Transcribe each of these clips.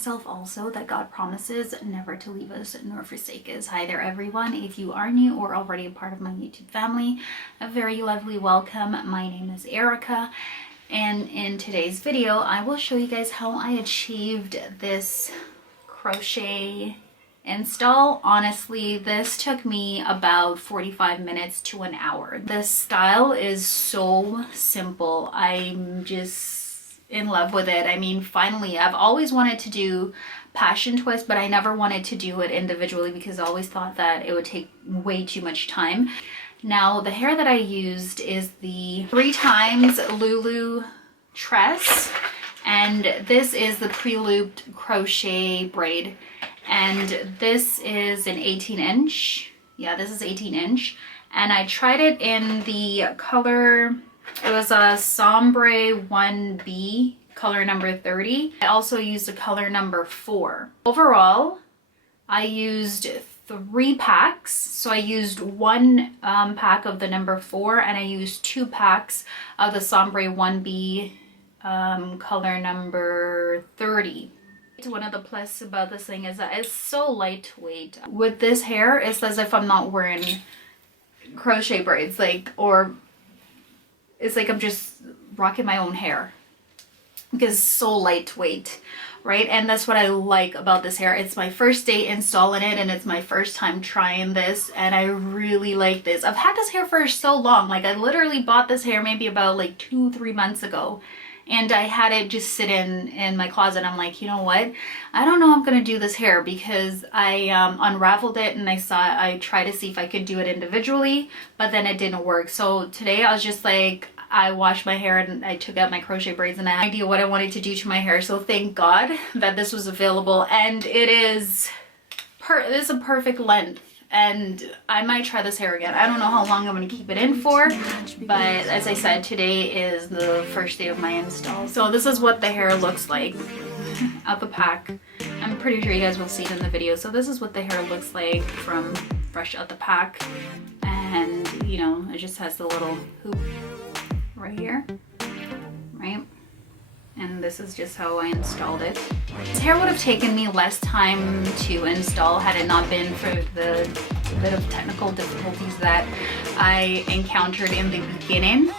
myself also that God promises never to leave us nor forsake us. Hi there everyone. If you are new or already a part of my YouTube family, a very lovely welcome. My name is Erica, and in today's video I will show you guys how I achieved this crochet install. Honestly, this took me about 45 minutes to an hour. This style is so simple. I'm just in love with it. I mean, finally, I've always wanted to do passion twist, but I never wanted to do it individually because I always thought that it would take way too much time. Now, the hair that I used is the 3x Lulutress, and this is the pre-looped crochet braid. And this is an 18-inch. Yeah, this is 18-inch. And I tried it in the color, it was a Sombre 1B, color number 30. I also used a color number 4. Overall, I used 3 packs. So I used 1 pack of the number 4, and I used 2 packs of the Sombre 1B color number 30. One of the plus about this thing is that it's so lightweight. With this hair, it's as if I'm not wearing crochet braids, or it's like I'm just rocking my own hair because it's so lightweight, right? And that's what I like about this hair. It's my first day installing it, and it's my first time trying this, and I really like this. I've had this hair for so long. Like, I literally bought this hair maybe about like 2-3 months ago. And I had it just sit in my closet. I'm like, you know what? I don't know I'm gonna do this hair because I unraveled it and I tried to see if I could do it individually, but then it didn't work. So today I was just like, I washed my hair and I took out my crochet braids and I had no idea what I wanted to do to my hair. So thank God that this was available, and it is a perfect length. And I might try this hair again. I don't know how long I'm going to keep it in for, but as I said, today is the first day of my install. So this is what the hair looks like out the pack. I'm pretty sure you guys will see it in the video. So this is what the hair looks like from fresh out the pack. And, you know, it just has the little hoop right here, right? And this is just how I installed it. This hair would have taken me less time to install had it not been for the bit of technical difficulties that I encountered in the beginning.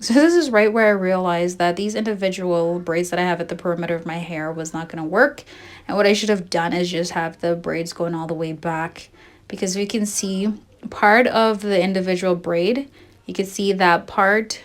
So this is right where I realized that these individual braids that I have at the perimeter of my hair was not going to work. And what I should have done is just have the braids going all the way back. Because we can see part of the individual braid, you can see that part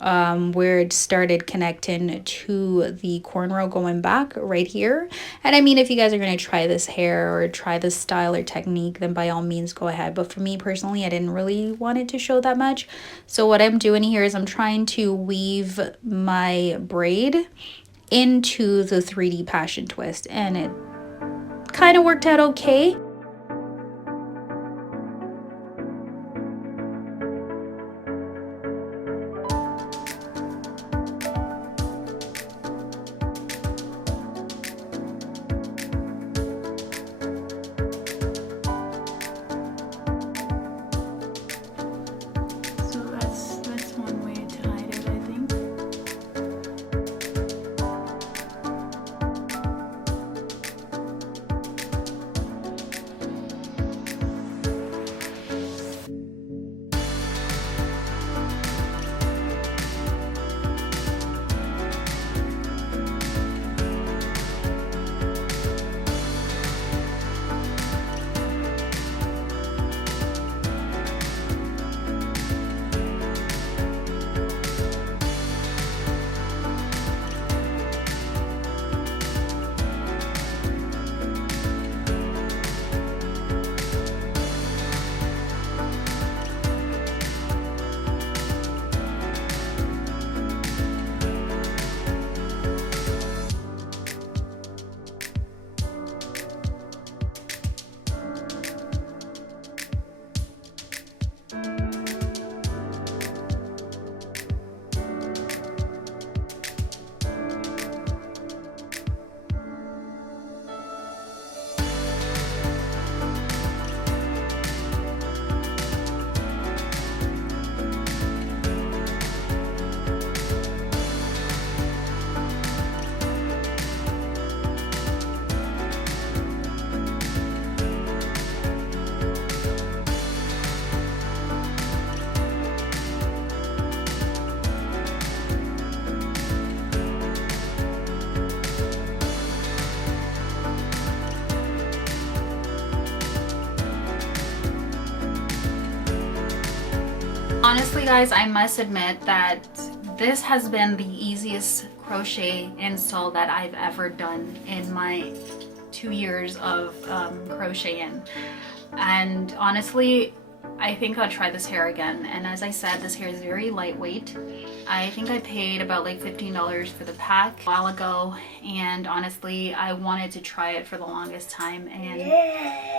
where it started connecting to the cornrow going back right here. And I mean, if you guys are going to try this hair or try this style or technique, then by all means go ahead. But for me personally, I didn't really want it to show that much. So what I'm doing here is I'm trying to weave my braid into the 3D passion twist, and it kind of worked out okay. honestly guys, I must admit that this has been the easiest crochet install that I've ever done in my 2 years of crocheting. And honestly, I think I'll try this hair again. And as I said, this hair is very lightweight. I think I paid about like $15 for the pack a while ago, and honestly I wanted to try it for the longest time and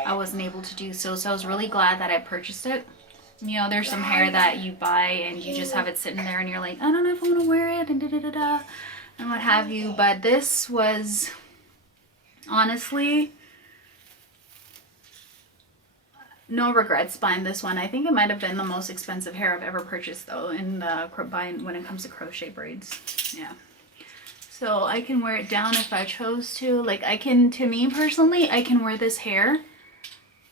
I wasn't able to do so. So I was really glad that I purchased it. You know, there's some hair that you buy and you just have it sitting there and you're like, I don't know if I want to wear it and da-da-da-da and what have you. But this was honestly no regrets buying this one. I think it might have been the most expensive hair I've ever purchased though in buying when it comes to crochet braids. Yeah. So I can wear it down if I chose to. Like I can, to me personally, I can wear this hair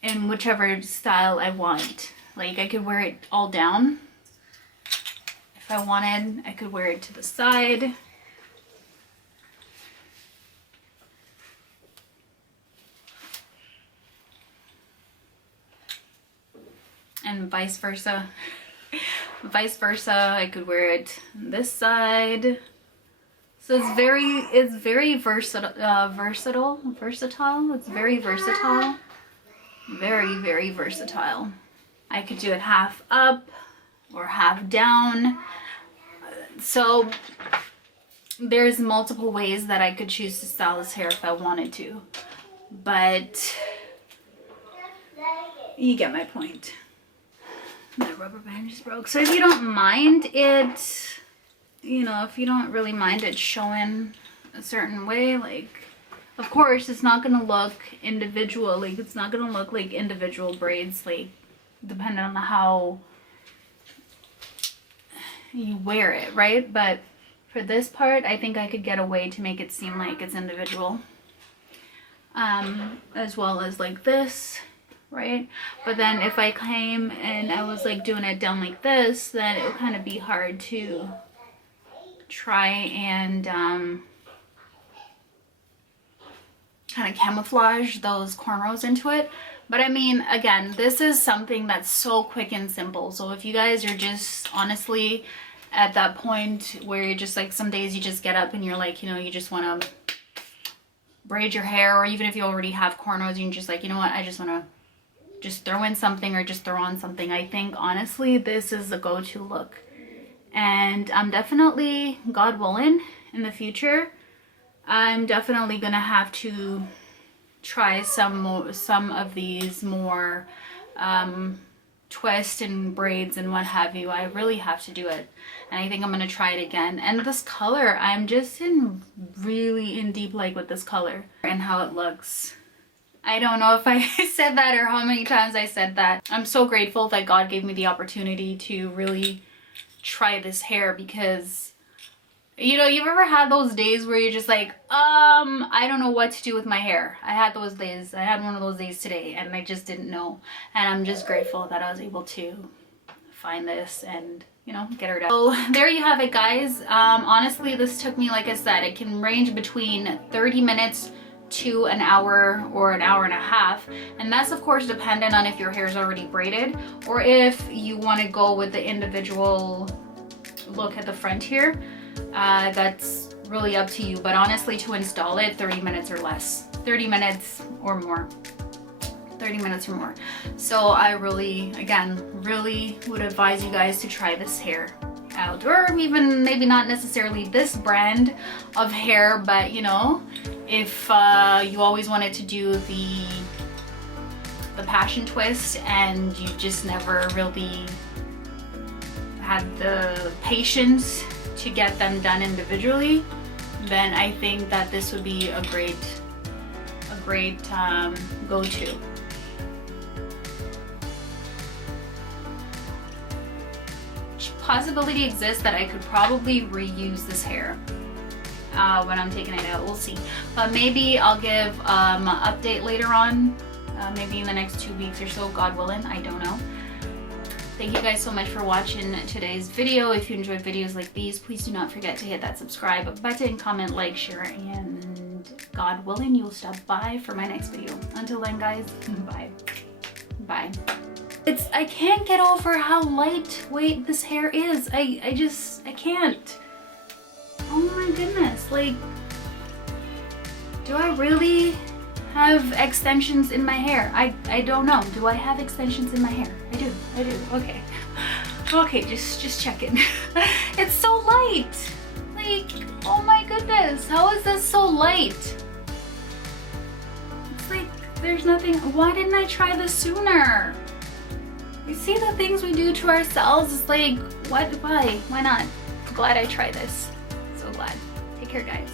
in whichever style I want. Like I could wear it all down. If I wanted, I could wear it to the side. And vice versa. Vice versa, I could wear it this side. So it's very versatile. It's very versatile. Very versatile. I could do it half up or half down. So there's multiple ways that I could choose to style this hair if I wanted to. But you get my point. My rubber band just broke. So if you don't mind it, you know, if you don't really mind it showing a certain way, like, of course it's not gonna look individual, like it's not gonna look like individual braids, like depending on how you wear it, right? But for this part, I think I could get a way to make it seem like it's individual, as well as like this, right? But then if I came and I was like doing it down like this, then it would kind of be hard to try and kind of camouflage those cornrows into it. But I mean, again, this is something that's so quick and simple. So if you guys are just honestly at that point where you're just like, some days you just get up and you're like, you know, you just want to braid your hair, or even if you already have cornrows, you're just like, you know what, I just want to just throw in something or just throw on something. I think honestly this is the go-to look, and I'm definitely, God willing, in the future I'm definitely gonna have to try some of these more twists and braids and what have you. I really have to do it, and I think I'm gonna try it again. And this color, I'm just really in deep like with this color and how it looks. I don't know if I said that or how many times I said that. I'm so grateful that God gave me the opportunity to really try this hair, because you know, you've ever had those days where you're just like, I don't know what to do with my hair. I had those days. I had one of those days today and I just didn't know. And I'm just grateful that I was able to find this and, you know, get her done. So there you have it, guys. Honestly, this took me, like I said, it can range between 30 minutes to an hour or an hour and a half, and that's of course dependent on if your hair is already braided or if you want to go with the individual look at the front here. That's really up to you, but honestly, to install it, 30 minutes or less, 30 minutes or more, 30 minutes or more. So I really, again, really would advise you guys to try this hair out, or even maybe not necessarily this brand of hair, but you know, if you always wanted to do the passion twist and you just never really had the patience to get them done individually, then I think that this would be a great go-to. Possibility exists that I could probably reuse this hair when I'm taking it out. We'll see, but maybe I'll give an update later on, maybe in the next 2 weeks or so, God willing. I don't know. Thank you guys so much for watching today's video. If you enjoyed videos like these, please do not forget to hit that subscribe button, comment, like, share, and God willing, you'll stop by for my next video. Until then, guys, bye. Bye. I can't get over how lightweight this hair is. I can't. Oh my goodness, like, do I really have extensions in my hair? I don't know. Do I have extensions in my hair? I do, okay. Okay, just checking. It's so light. Like, oh my goodness, how is this so light? It's like, there's nothing, why didn't I try this sooner? You see the things we do to ourselves, it's like, why not? I'm glad I tried this. So glad. Take care, guys.